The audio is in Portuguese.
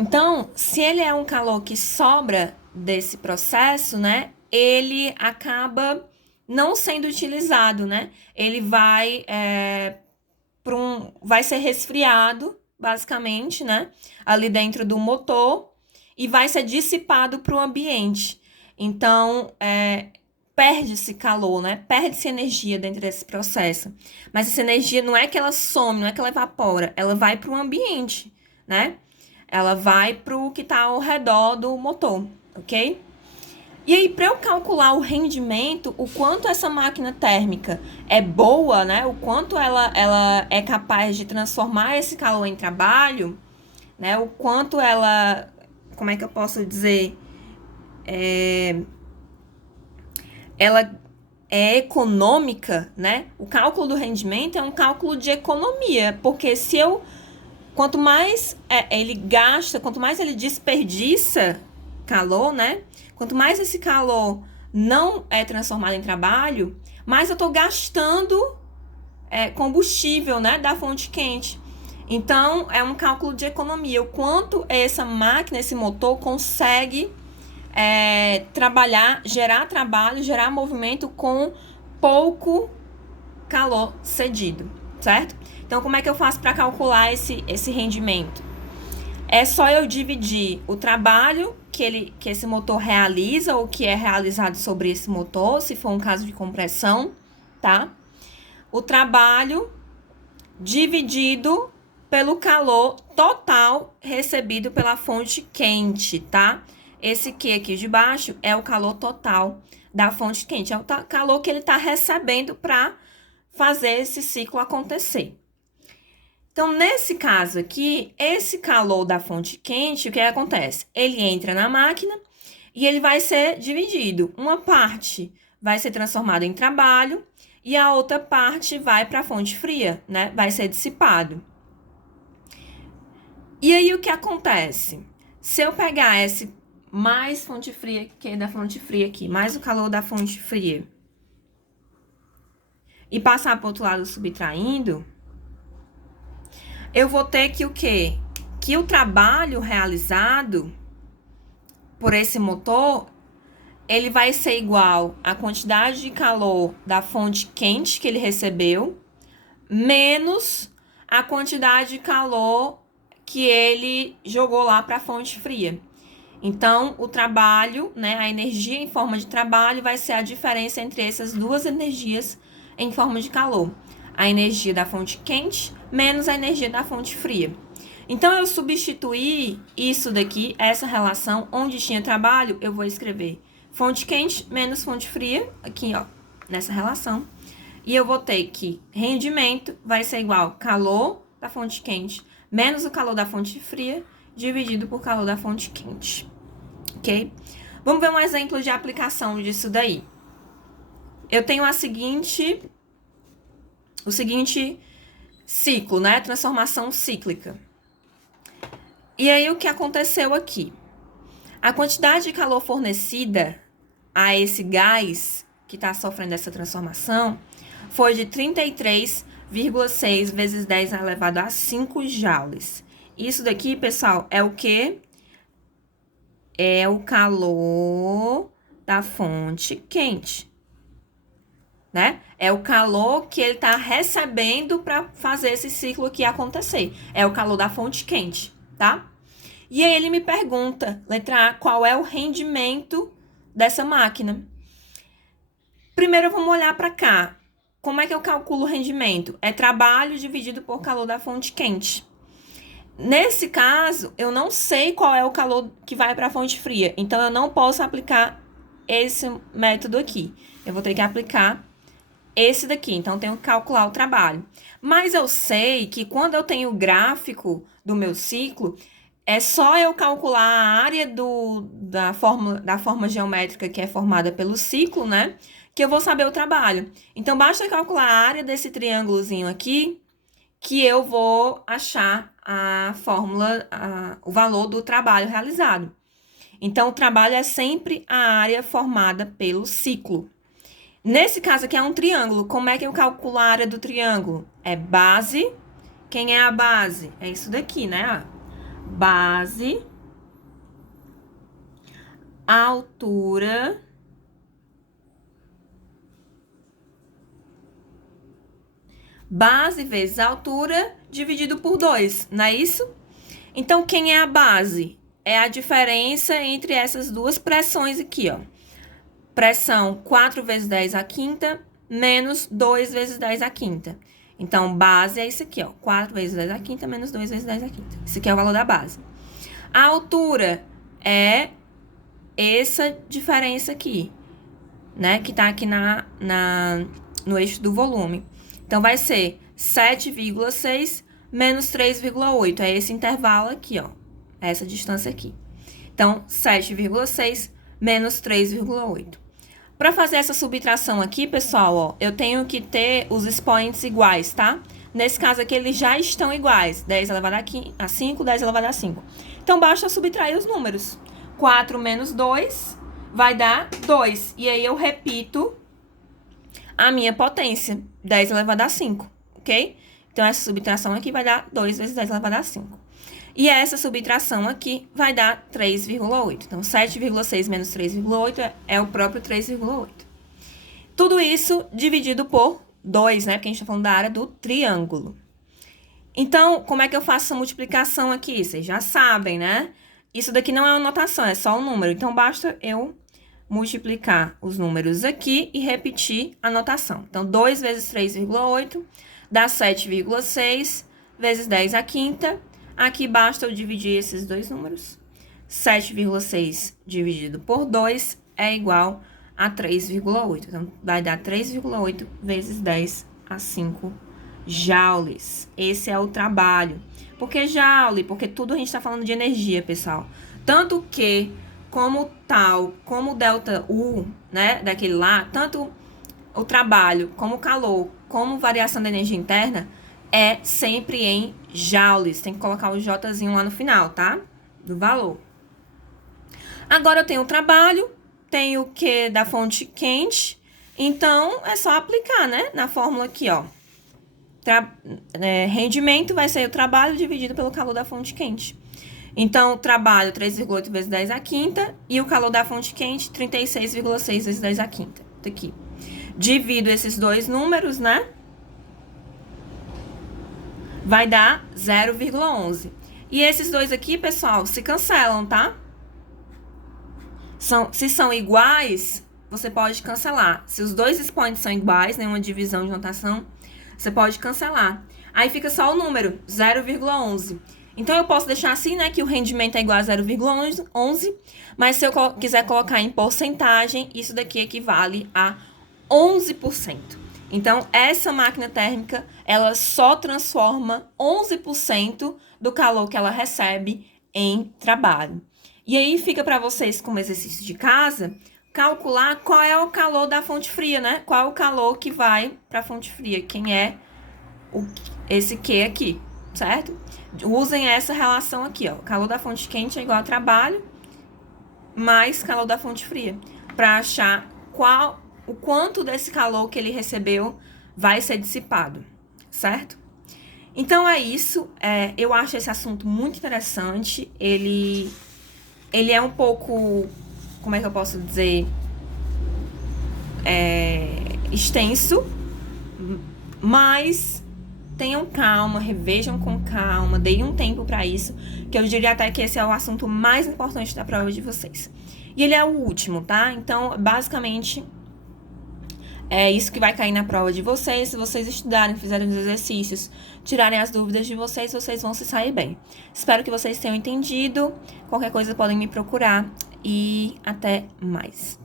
Então, se ele é um calor que sobra desse processo, né, ele acaba não sendo utilizado, né? Ele vai ser resfriado, basicamente, né, ali dentro do motor e vai ser dissipado para o ambiente. Então, perde-se calor, né? Perde-se energia dentro desse processo. Mas essa energia não é que ela some, não é que ela evapora, ela vai para o ambiente, né? Ela vai para o que está ao redor do motor, ok? E aí, para eu calcular o rendimento, o quanto essa máquina térmica é boa, né? O quanto ela é capaz de transformar esse calor em trabalho, né? O quanto ela, como é que eu posso dizer? Ela é econômica, né? O cálculo do rendimento é um cálculo de economia, porque quanto mais ele gasta, quanto mais ele desperdiça calor, né? Quanto mais esse calor não é transformado em trabalho, mais eu estou gastando combustível, né, da fonte quente. Então, é um cálculo de economia. O quanto essa máquina, esse motor consegue trabalhar, gerar trabalho, gerar movimento com pouco calor cedido, certo? Então, como é que eu faço para calcular esse rendimento? É só eu dividir o trabalho que esse motor realiza ou que é realizado sobre esse motor, se for um caso de compressão, tá? O trabalho dividido pelo calor total recebido pela fonte quente, tá? Esse Q aqui de baixo é o calor total da fonte quente, é o calor que ele está recebendo para fazer esse ciclo acontecer. Então, nesse caso aqui, esse calor da fonte quente, o que acontece? Ele entra na máquina e ele vai ser dividido. Uma parte vai ser transformada em trabalho e a outra parte vai para a fonte fria, né? Vai ser dissipado. E aí, o que acontece? Se eu pegar esse mais fonte fria que da fonte fria aqui, mais o calor da fonte fria, e passar para o outro lado subtraindo, eu vou ter que o quê? Que o trabalho realizado por esse motor, ele vai ser igual à quantidade de calor da fonte quente que ele recebeu, menos a quantidade de calor que ele jogou lá para a fonte fria. Então, o trabalho, né, a energia em forma de trabalho vai ser a diferença entre essas duas energias em forma de calor. A energia da fonte quente menos a energia da fonte fria. Então, eu substituí isso daqui, essa relação, onde tinha trabalho, eu vou escrever fonte quente menos fonte fria, aqui, ó, nessa relação. E eu vou ter que rendimento vai ser igual calor da fonte quente menos o calor da fonte fria, dividido por calor da fonte quente. Ok? Vamos ver um exemplo de aplicação disso daí. Eu tenho o seguinte ciclo, né? Transformação cíclica. E aí, o que aconteceu aqui? A quantidade de calor fornecida a esse gás que está sofrendo essa transformação foi de 33,6 vezes 10 elevado a 5 joules. Isso daqui, pessoal, é o quê? É o calor da fonte quente, né? É o calor que ele está recebendo para fazer esse ciclo aqui acontecer. É o calor da fonte quente, tá? E aí ele me pergunta, letra A, qual é o rendimento dessa máquina? Primeiro vamos olhar para cá. Como é que eu calculo o rendimento? É trabalho dividido por calor da fonte quente. Nesse caso, eu não sei qual é o calor que vai para a fonte fria. Então, eu não posso aplicar esse método aqui. Eu vou ter que aplicar esse daqui. Então, eu tenho que calcular o trabalho. Mas eu sei que quando eu tenho o gráfico do meu ciclo, é só eu calcular a área da forma geométrica que é formada pelo ciclo, né? Que eu vou saber o trabalho. Então, basta calcular a área desse triângulozinho aqui, que eu vou achar a fórmula, o valor do trabalho realizado. Então, o trabalho é sempre a área formada pelo ciclo. Nesse caso aqui é um triângulo. Como é que eu calculo a área do triângulo? É base. Quem é a base? É isso daqui, né? Base altura base vezes altura dividido por 2, não é isso? Então, quem é a base? É a diferença entre essas duas pressões aqui, ó. Pressão 4 vezes 10 à quinta menos 2 vezes 10 à quinta. Então, base é isso aqui, ó. 4 vezes 10 à quinta menos 2 vezes 10 à quinta. Esse aqui é o valor da base. A altura é essa diferença aqui, né? Que tá aqui no eixo do volume. Então, vai ser 7,6 menos 3,8. É esse intervalo aqui, ó. Essa distância aqui. Então, 7,6 menos 3,8. Para fazer essa subtração aqui, pessoal, ó, eu tenho que ter os expoentes iguais, tá? Nesse caso aqui, eles já estão iguais. 10 elevado a 5, 10 elevado a 5. Então, basta subtrair os números. 4 menos 2 vai dar 2. E aí, eu repito a minha potência, 10 elevado a 5, ok? Então, essa subtração aqui vai dar 2 vezes 10 elevado a 5. E essa subtração aqui vai dar 3,8. Então, 7,6 menos 3,8 é o próprio 3,8. Tudo isso dividido por 2, né? Porque a gente tá falando da área do triângulo. Então, como é que eu faço essa multiplicação aqui? Vocês já sabem, né? Isso daqui não é uma notação, é só um número. Então, basta eu multiplicar os números aqui e repetir a notação. Então, 2 vezes 3,8 dá 7,6 vezes 10 à quinta. Aqui basta eu dividir esses dois números. 7,6 dividido por 2 é igual a 3,8. Então, vai dar 3,8 vezes 10 a 5 joules. Esse é o trabalho. Por que joule? Porque tudo a gente está falando de energia, pessoal. Tanto que, como tal, como delta U, né, daquele lá, tanto o trabalho, como o calor, como variação da energia interna, é sempre em joules. Tem que colocar o Jzinho lá no final, tá? Do valor. Agora eu tenho o trabalho, tenho o Q da fonte quente, então é só aplicar, né? Na fórmula aqui, ó. Rendimento vai ser o trabalho dividido pelo calor da fonte quente. Então, o trabalho 3,8 vezes 10 à quinta e o calor da fonte quente 36,6 vezes 10 à quinta. Tá aqui. Divido esses dois números, né? Vai dar 0,11. E esses dois aqui, pessoal, se cancelam, tá? Se são iguais, você pode cancelar. Se os dois expoentes são iguais, nenhuma divisão de notação, você pode cancelar. Aí fica só o número, 0,11. Então, eu posso deixar assim, né, que o rendimento é igual a 0,11, mas se eu quiser colocar em porcentagem, isso daqui equivale a 11%. Então, essa máquina térmica, ela só transforma 11% do calor que ela recebe em trabalho. E aí, fica para vocês, como exercício de casa, calcular qual é o calor da fonte fria, né? Qual é o calor que vai para a fonte fria, quem é esse Q aqui, certo? Usem essa relação aqui, ó. Calor da fonte quente é igual a trabalho mais calor da fonte fria, para achar o quanto desse calor que ele recebeu vai ser dissipado, certo? Então, é isso. Eu acho esse assunto muito interessante. Ele é um pouco, como é que eu posso dizer, extenso, mas tenham calma, revejam com calma, deem um tempo para isso, que eu diria até que esse é o assunto mais importante da prova de vocês. E ele é o último, tá? Então, basicamente, é isso que vai cair na prova de vocês. Se vocês estudarem, fizerem os exercícios, tirarem as dúvidas de vocês, vocês vão se sair bem. Espero que vocês tenham entendido. Qualquer coisa podem me procurar. E até mais.